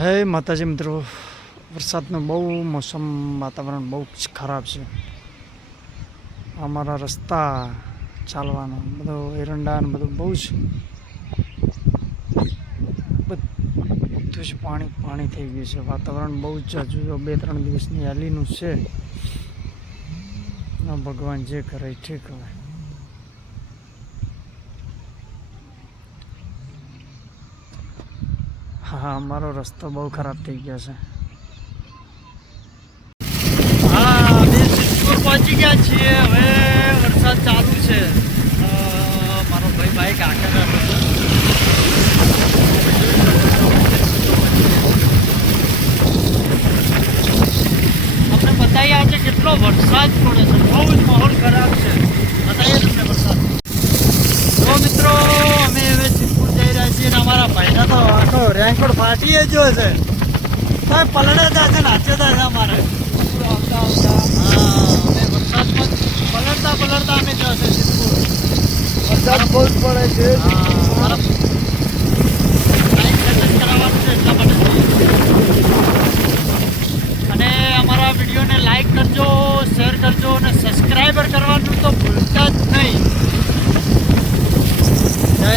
હે માતાજી મિત્રો, વરસાદનું બહુ મોસમ વાતાવરણ બહુ જ ખરાબ છે. અમારા રસ્તા ચાલવાનો બધો એરંડા ને બધું બહુ જ બધું જ પાણી પાણી થઈ ગયું છે. વાતાવરણ બહુ જ હજુ 2-3 દિવસની હાલીનું છે. ભગવાન જે કરે ઠીક હવે. હા, અમારો રસ્તો બહુ ખરાબ થઈ ગયો છે. હા, અમે સિદ્ધપુર પહોંચી ગયા છીએ. હવે વરસાદ ચાલુ છે. મારો ભાઈ બાઈક આગળ આવ્યો છે. આપણે બતાવીએ આજે કેટલો વરસાદ પડે છે. બહુ જ માહોલ ખરાબ છે. બતાવીએ તમને વરસાદ. તો મિત્રો, અમે હવે સિદ્ધપુર જઈ રહ્યા છીએ. અમારા ભાઈના તો આખો રેનકોટ ફાટી ગયો છે. તો પલળે જાય છે, નાચે જાય છે અમારે. હા, અમે વરસાદમાં પલળતા અમે જશે સિદ્ધપુર. વરસાદ બહુ જ પડે છે. મારા બાઇક સર્વિસ કરાવવાનું છે એટલા માટે. અને અમારા વિડીયોને લાઈક કરજો, શેર કરજો અને સબસ્ક્રાઈબર કરવાનું તો ભૂલતા જ નહીં. જય